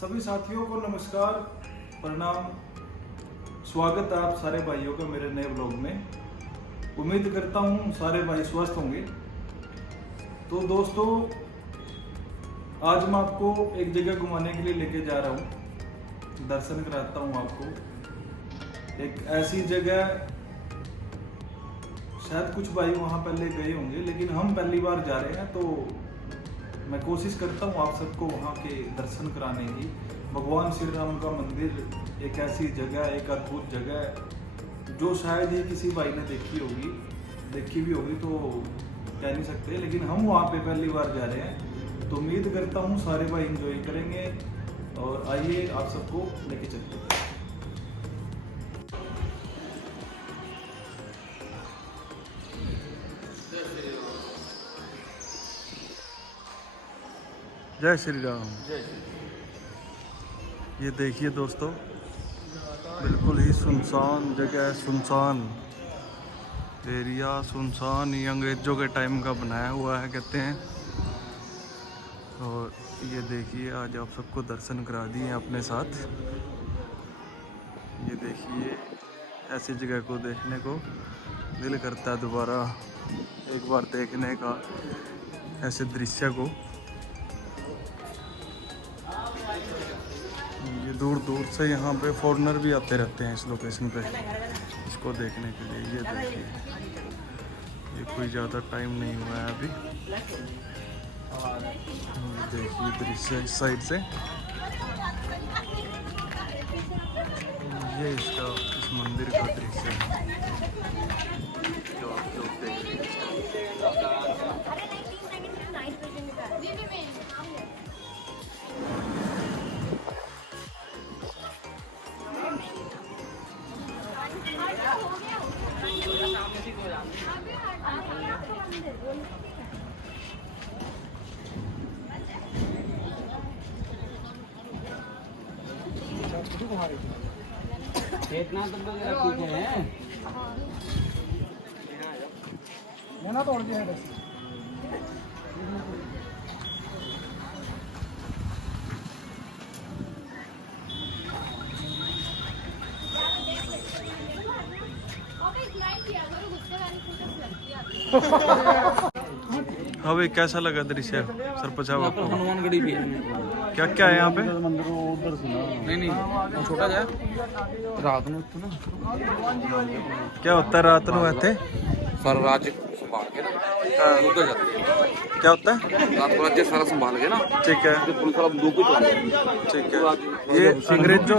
सभी साथियों को नमस्कार, प्रणाम, स्वागत है आप सारे भाइयों का मेरे नए ब्लॉग में। उम्मीद करता हूँ सारे भाई स्वस्थ होंगे। तो दोस्तों, आज मैं आपको एक जगह घुमाने के लिए लेके जा रहा हूँ, दर्शन कराता हूँ आपको। एक ऐसी जगह, शायद कुछ भाई वहाँ पहले गए होंगे, लेकिन हम पहली बार जा रहे हैं, तो मैं कोशिश करता हूँ आप सबको वहाँ के दर्शन कराने की। भगवान श्री राम का मंदिर एक ऐसी जगह, एक अद्भुत जगह जो शायद ही किसी भाई ने देखी भी होगी तो कह नहीं सकते, लेकिन हम वहाँ पे पहली बार जा रहे हैं। तो उम्मीद करता हूँ सारे भाई एंजॉय करेंगे, और आइए आप सबको लेके चलते हैं। जय श्री राम। ये देखिए दोस्तों, बिल्कुल ही सुनसान जगह है, सुनसान एरिया, सुनसान। ये अंग्रेजों के टाइम का बनाया हुआ है कहते हैं। और ये देखिए, आज आप सबको दर्शन करा दिए अपने साथ। ये देखिए, ऐसी जगह को देखने को दिल करता है दोबारा एक बार देखने का, ऐसे दृश्य को। ये दूर दूर से यहाँ पे फॉरेनर भी आते रहते हैं इस लोकेशन पे इसको देखने के लिए। ये देखिए, ये कोई ज़्यादा टाइम नहीं हुआ है अभी। ये देखिए दृश्य इस साइड से, ये इसका इस मंदिर का दृश्य है जो आप लोग देख रहे हैं। इतना तो ठीक है ना, तोड़ दिया है बस। हाँ भाई, कैसा लगा दृश्य सर? पचाव आपको हनुमानगढ़ी भी है। क्या क्या है यहाँ पे? मंदिर उधर से नहीं नहीं, वो छोटा जाए रात में तो ना। क्या होता है रात में वैसे? सारा राज्य संभाल के ना उधर जाते हैं। क्या होता है? रात को राज्य सारा संभाल के ना। ठीक है, तो पुलिस वाला बंदूक ही ठीक है। ये अंग्रेजों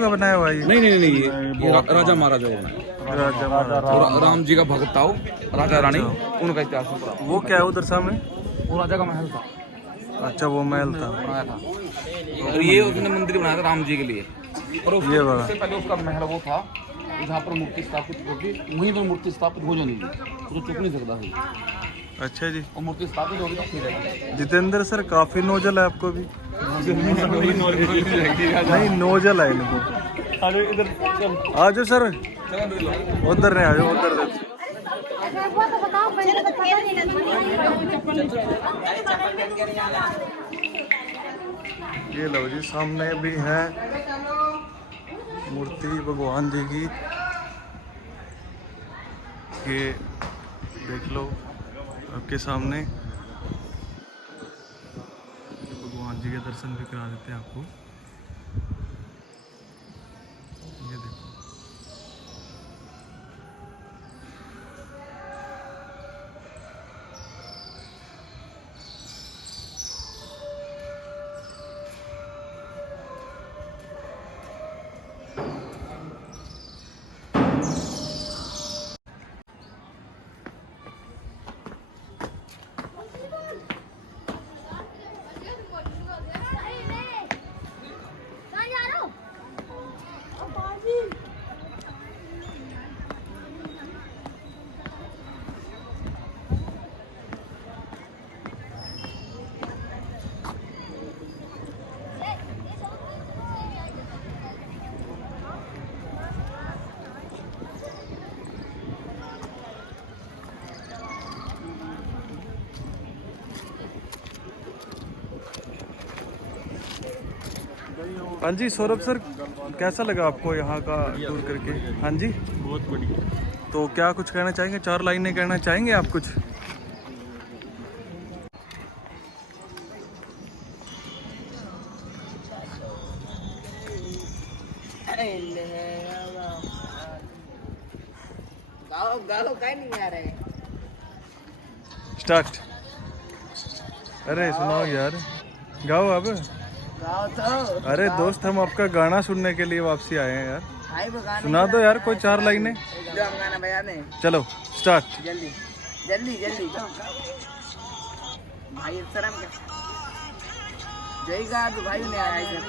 का बनाया हुआ है ये? नहीं नहीं नहीं, ये राजा महाराजा है। राजा महाराजा। और राम जी का भक्त था वो, राजा रानी, उनका इतिहास में पढ़ा। वो क्या है उधर सामने? वो राजा का महल था। अच्छा, वो महल था। बनाया था, और ये उसने मंदिर बनाया था राम जी के लिए। और उससे पहले उसका महल वो था जहाँ पर मूर्ति स्थापित होगी, वहीं पर मूर्ति स्थापित हो जानी, वो तो चुप नहीं सकता है। अच्छा जी। और मूर्ति स्थापित होगी तो फिर है। जितेंद्र सर, काफी नोजल है आपको भी। नहीं, नोजल है इनको। आ जाओ सर, उधर नहीं, आ जाओ उधर। ये लो जी, सामने भी है मूर्ति भगवान जी की। ये देख लो आपके सामने, भगवान जी के दर्शन भी करा देते हैं आपको। ये देखो, हाँ जी सौरभ सर, कैसा लगा आपको यहाँ का टूर करके? हाँ जी बहुत बढ़िया। तो क्या कुछ कहना चाहेंगे, 4 लाइनें कहना चाहेंगे आप कुछ? गालो काय नहीं आ रहे। स्टार्ट। अरे सुनाओ यार, गाओ अब। गाओ तो। अरे दोस्त, हम आपका गाना सुनने के लिए वापसी आए हैं यार, भाई वो गाना सुना दो यार कोई 4 लाइनें। जो हम गाना बजाने। चलो स्टार्ट। जल्दी जल्दी जल्दी भाई शर्म कर। जय गा तो भाई ने आया है।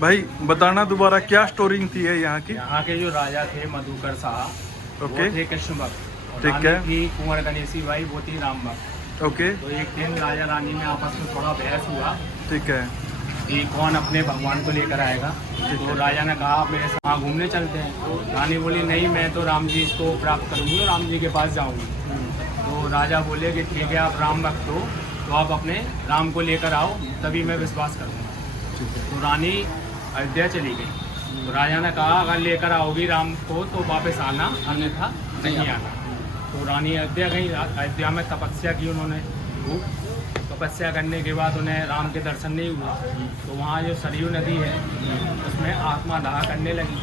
भाई बताना दोबारा, क्या स्टोरी थी है यहाँ की? यहाँ के जो राजा थे मधुकर साहब, ओके वो थे कृष्ण भक्त। ठीक है। थी कुंवर गणेशी बाई, वो थी राम भक्त। ओके तो एक दिन राजा रानी में आपस में थोड़ा बहस हुआ ठीक है कि कौन अपने भगवान को लेकर आएगा। तो राजा ने कहा आप मेरे साथ वहाँ घूमने चलते हैं। रानी बोली नहीं, मैं तो राम जी को प्राप्त करूँगी और राम जी के पास जाऊँगी। तो राजा बोले कि ठीक है, आप राम भक्त हो तो आप अपने राम को लेकर आओ, तभी मैं विश्वास करूँगा। तो रानी अयोध्या चली गई। तो राजा ने कहा अगर लेकर आओगी राम को तो वापस आना, अन्यथा नहीं आना। तो रानी अयोध्या गई। अयोध्या में तपस्या की उन्होंने खूब। तपस्या करने के बाद उन्हें राम के दर्शन नहीं हुआ। तो वहाँ जो सरयू नदी है उसमें आत्मादाह करने लगी।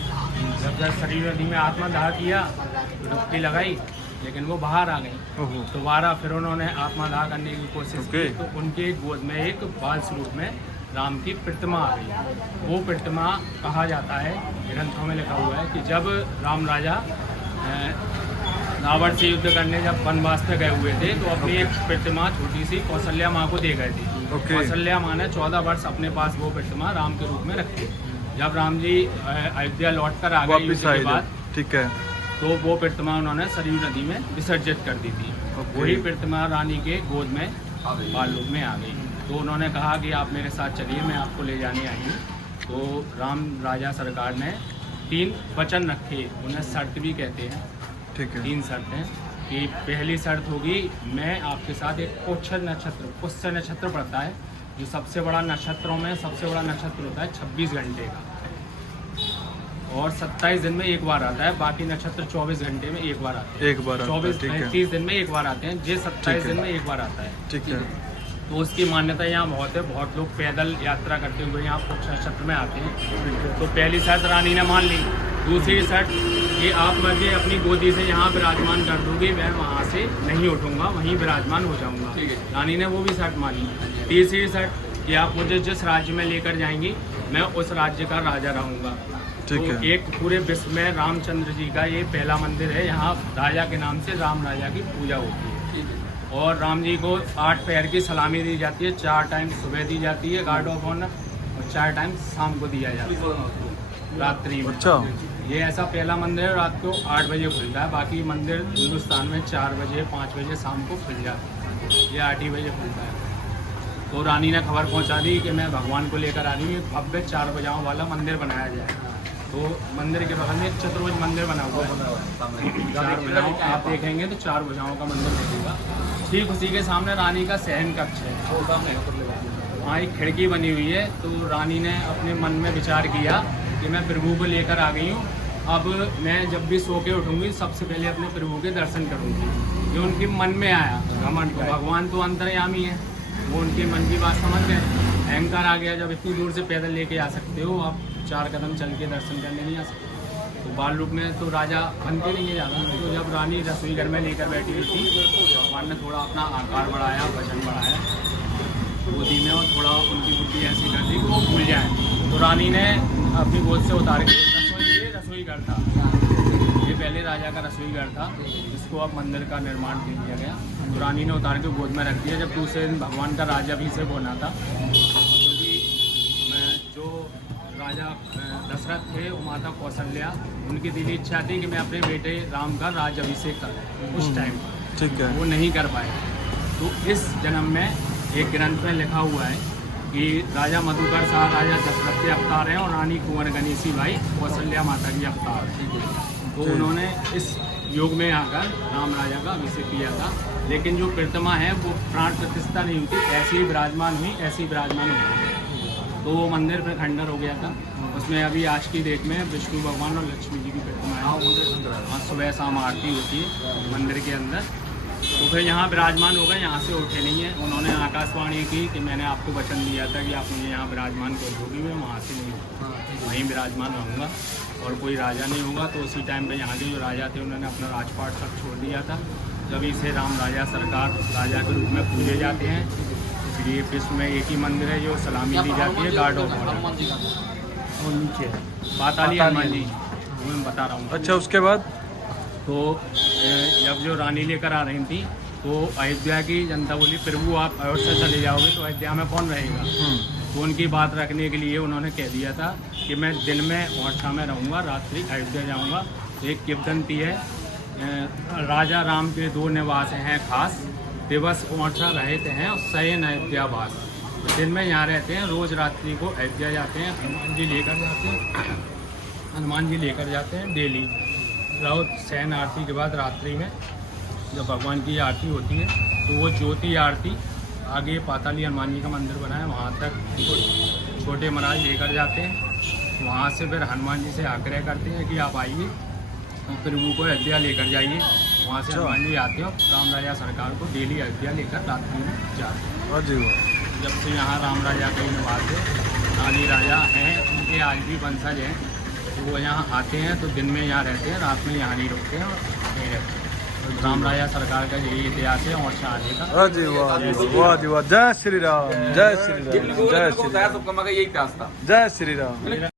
जब सरयू नदी में आत्मादाह किया तो डुबकी लगाई, लेकिन वो बाहर आ गई। दोबारा फिर उन्होंने आत्मादाह करने की कोशिश की तो उनके गोद में एक बाल स्वरूप में राम की प्रतिमा आ गई। वो प्रतिमा कहा जाता है, ग्रंथों में लिखा हुआ है कि जब राम राजा रावण से युद्ध करने जब वनवास पे गए हुए थे तो अपनी एक प्रतिमा छोटी सी कौशल्या माँ को दे गए थे। कौशल्या माँ ने 14 वर्ष अपने पास वो प्रतिमा राम के रूप में रखी। जब राम जी अयोध्या लौट कर आ गए युद्ध के बाद, ठीक है, तो वो प्रतिमा उन्होंने सरयू नदी में विसर्जित कर दी थी। वही प्रतिमा रानी के गोद में बाल रूप में आ गई। तो उन्होंने कहा कि आप मेरे साथ चलिए, मैं आपको ले जाने आई हूँ। तो राम राजा सरकार ने 3 वचन रखे, उन्हें शर्त भी कहते हैं। ठीक है। 3 शर्तें कि पहली शर्त होगी, मैं आपके साथ एक पुष्य नक्षत्र पड़ता है, जो सबसे बड़ा नक्षत्रों में सबसे बड़ा नक्षत्र होता है 26 घंटे का, और 27 दिन में एक बार आता है। बाकी नक्षत्र 24 घंटे में एक बार आते हैं। एक बार 30 दिन में एक बार आते हैं। ये 27 दिन में एक बार आता है। ठीक है। तो उसकी मान्यता यहाँ बहुत है। बहुत लोग पैदल यात्रा करते हुए यहाँ पुष्य नक्षत्र में आते हैं। तो पहली शर्त रानी ने मान ली। दूसरी शर्त कि आप मुझे अपनी गोदी से यहाँ विराजमान कर दोगे, मैं वहाँ से नहीं उठूँगा, वहीं विराजमान हो जाऊँगा। रानी ने वो भी शर्त मानी। तीसरी शर्त कि आप मुझे जिस राज्य में लेकर जाएंगी मैं उस राज्य का राजा रहूँगा। ठीक तो है। एक पूरे विश्व में रामचंद्र जी का ये पहला मंदिर है। यहाँ राजा के नाम से राम राजा की पूजा होती है। और राम जी को 8 पैर की सलामी दी जाती है। 4 टाइम सुबह दी जाती है गार्ड ऑफ ऑनर, और 4 टाइम शाम को दिया जाता है रात्रि में। अच्छा। ये ऐसा पहला मंदिर है, रात को 8 बजे खुलता है। बाकी मंदिर हिंदुस्तान में 4 बजे 5 बजे शाम को खुल जाता है। ये 8 ही बजे खुलता है। तो रानी ने खबर पहुंचा दी कि मैं भगवान को लेकर आ रही हूँ। भव्य 4 भुजाओं वाला मंदिर बनाया जाए। तो मंदिर के बगल में एक चतुर्भुज मंदिर बना हुआ है। 4 भुजाओं आप देखेंगे तो 4 भुजाओं का मंदिर दिखेगा। ठीक उसी के सामने रानी का शयन कक्ष है। वहाँ एक खिड़की बनी हुई है। तो रानी ने अपने मन में विचार किया कि मैं प्रभु को लेकर आ गई हूँ, अब मैं जब भी सो के उठूँगी सबसे पहले अपने प्रभु के दर्शन करूँगी। ये उनके मन में आया घमंड। भगवान तो अंतर्यामी है, वो उनके मन की बात समझ गए। अहंकार आ गया, जब इतनी दूर से पैदल लेके आ सकते हो, आप 4 कदम चल के दर्शन करने नहीं आ सकते। तो बाल रूप में तो राजा बन के नहीं जाता। तो जब रानी रसोई घर में लेकर बैठी हुई थी, भगवान ने थोड़ा अपना आकार बढ़ाया, वजन बढ़ाया गोदी में, और थोड़ा उनकी बुद्धि ऐसी कर दी कि वो भूल जाए। तो रानी ने अपनी गोद से उतार के रसोई घर था, ये पहले राजा का रसोई घर था, जिसको अब मंदिर का निर्माण कर दिया गया। तो रानी ने उतार के गोद में रख दिया। जब दूसरे दिन भगवान का राज्याभिषेक होना था, क्योंकि जो राजा दशरथ थे, वो माता कौशल्या, उनकी दिली इच्छा थी कि मैं अपने बेटे राम का राज्याभिषेक करूँ उस टाइम। ठीक है। वो नहीं कर पाए। तो इस जन्म में एक ग्रंथ में लिखा हुआ है कि राजा मधुकर शाह राजा दशरथ के अवतार हैं और रानी कुंवर गणेशी बाई कौशल्या माता की अवतार है। तो उन्होंने इस युग में आकर राम राजा का अभिषेक किया था। लेकिन जो प्रतिमा है वो प्राण प्रतिष्ठा नहीं हुई थी, ऐसी ही विराजमान हुई, ऐसी विराजमान हुई। तो वो मंदिर पे खंडर हो गया था। उसमें अभी आज की डेट में विष्णु भगवान और लक्ष्मी जी की प्रतिमा है। हाँ, सुबह शाम आरती होती है मंदिर के अंदर। तो फिर यहाँ विराजमान हो गए, यहाँ से उठे नहीं है। उन्होंने आकाशवाणी की कि मैंने आपको वचन दिया था कि आप मुझे यहाँ विराजमान कर दोगे, मैं वहाँ से नहीं वहीं विराजमान रहूँगा और कोई राजा नहीं होगा। तो उसी टाइम पे यहाँ के जो राजा थे उन्होंने अपना राजपाट सब छोड़ दिया था। तभी से राम राजा सरकार राजा के रूप में पूजे जाते हैं। इसलिए विश्व में एक ही मंदिर है जो सलामी दी जाती है, गार्ड ऑफ ऑनर। और नीचे पाताली हनुमान जी, वो मैं बता रहा हूँ। अच्छा, उसके बाद तो जब जो रानी लेकर आ रही थी तो अयोध्या की जनता बोली प्रभु आप अयोध्या चले जाओगे तो अयोध्या में कौन रहेगा। तो उनकी बात रखने के लिए उन्होंने कह दिया था कि मैं दिन में ओरछा में रहूँगा, रात्रि अयोध्या जाऊँगा। एक किंवदंती है, राजा राम के 2 निवास हैं खास, दिवस ओरछा रहते हैं और शयन अयोध्या वास। दिन में यहाँ रहते हैं, रोज़ रात्रि को अयोध्या जाते हैं। हनुमान जी लेकर जाते हैं, हनुमान जी लेकर जाते हैं डेली। रात शयन आरती के बाद रात्रि में जब भगवान की आरती होती है तो वो ज्योति आरती आगे पाताली हनुमान जी का मंदिर बना है वहाँ तक छोटे महाराज लेकर जाते हैं। वहाँ से फिर हनुमान जी से आग्रह करते हैं कि आप आइए और प्रभु को अयोध्या लेकर जाइए। वहाँ से हनुमान जी आते हैं और राम राजा सरकार को डेली अयोध्या लेकर रात्रि में जाते हैं। जब से यहाँ राम राजा के निवास है, रानी राजा हैं, उनके आज भी वंशज हैं। तो वो यहाँ आते हैं तो दिन में यहाँ रहते हैं, रात में यहाँ नहीं रुकते हैं और यहीं रहते हैं। तो राम राजा सरकार का यही इतिहास है ओरछा आने का। वाह जी वाह जी वाह, जय श्री राम, जय श्री राम, जय श्री राम, यही इतिहास था। जय श्री राम।